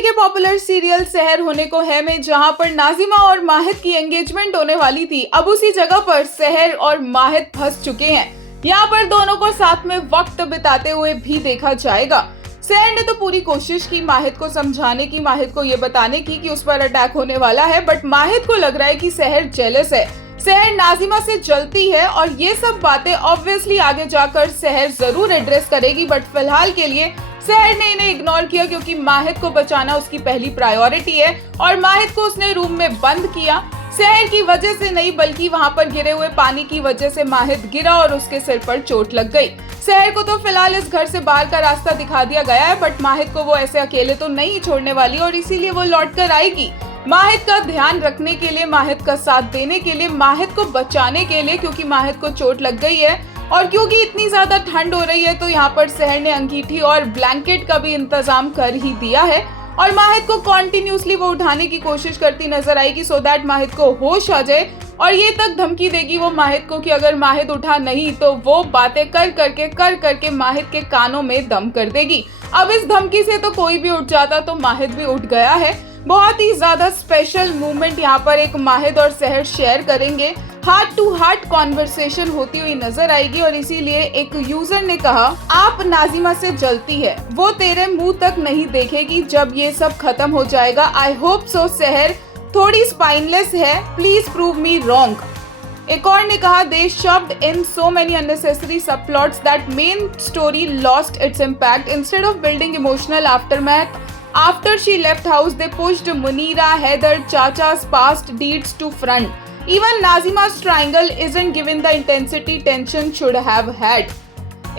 TV के popular serial सहर होने को है में जहां पर नाजिमा और माहिद की एंगेजमेंट होने वाली थी, अब उसी जगह पर सहर और माहिद फंस चुके हैं। यहां पर दोनों को साथ में वक्त बिताते हुए भी देखा जाएगा। सहर ने तो पूरी कोशिश की माहिद को समझाने की, माहिद को ये बताने की कि उस पर अटैक होने वाला है, बट माहिद को लग रहा है कि सहर जेलस है, सहर नाजिमा से जलती है और ये सब बातें ऑब्वियसली आगे जाकर सहर जरूर एड्रेस करेगी, बट फिलहाल के लिए सहर ने इन्हें इग्नोर किया क्योंकि माहिद को बचाना उसकी पहली प्रायोरिटी है और माहिद को उसने रूम में बंद किया। सहर की वजह से नहीं बल्कि वहां पर गिरे हुए पानी की वजह से माहिद गिरा और उसके सिर पर चोट लग गई। सहर को तो फिलहाल इस घर से बाहर का रास्ता दिखा दिया गया है, बट माहिद को वो ऐसे अकेले तो नहीं छोड़ने वाली और इसीलिए वो लौट कर आएगी। माहिद का ध्यान रखने के लिए, माहिद का साथ देने के लिए, माहिद को बचाने के लिए, क्योंकि माहिद को चोट लग गई है और क्योंकि इतनी ज्यादा ठंड हो रही है तो यहाँ पर सहर ने अंगीठी और ब्लैंकेट का भी इंतजाम कर ही दिया है और माहिद को कॉन्टिन्यूसली वो उठाने की कोशिश करती नजर आएगी सो दैट माहिद को होश आ जाए और ये तक धमकी देगी वो माहिद को कि अगर माहिद उठा नहीं तो वो बातें कर करके माहिद के कानों में दम कर देगी। अब इस धमकी से तो कोई भी उठ जाता तो माहिद भी उठ गया है। बहुत ही ज्यादा स्पेशल मूवमेंट यहाँ पर एक माहिद और सहर शेयर करेंगे। हार्ट टू हार्ट कॉन्वर्सेशन होती हुई नजर आएगी और इसीलिए एक यूजर ने कहा, आप नाजिमा से जलती है, वो तेरे मुंह तक नहीं देखेगी जब ये सब खत्म हो जाएगा। आई होप सो सहर थोड़ी स्पाइनलेस है, प्लीज प्रूव मी रॉन्ग। एक और ने कहा, they shoved in so many unnecessary subplots that main story lost its impact instead of building emotional aftermath. After she left house, they pushed Munira, Heather, Chacha's past deeds to front. Even Nazima's triangle isn't given the intensity tension should have had.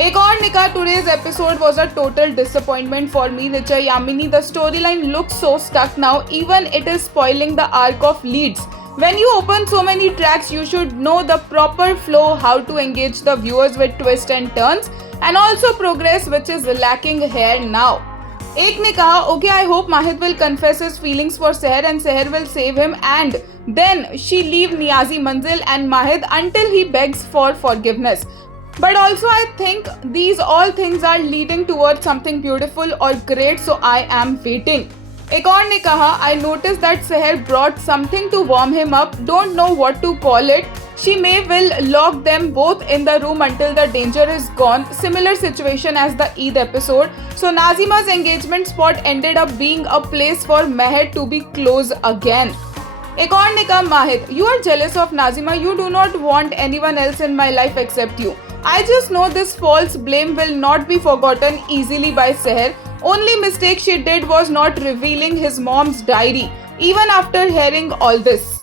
एक और ने कहा, today's episode was a total disappointment for me, Richa Yamini. The storyline looks so stuck now, even it is spoiling the arc of leads. When you open so many tracks, you should know the proper flow, how to engage the viewers with twists and turns, and also progress, which is lacking here now. एक ने कहा, okay I hope Mahid will confess his feelings for Sahar and Sahar will save him and then she leave Niazi Manzil and Mahid until he begs for forgiveness. But also I think these all things are leading towards something beautiful or great, so I am waiting. एक और ने कहा, I noticed that Seher brought something to warm him up, don't know what to call it. She may will lock them both in the room until the danger is gone. Similar situation as the Eid episode. So Nazima's engagement spot ended up being a place for Meher to be close again. एक और ने कहा, माहिद, you are jealous of Nazima. You do not want anyone else in my life except you. I just know this false blame will not be forgotten easily by Seher. Only mistake she did was not revealing his mom's diary, even after hearing all this.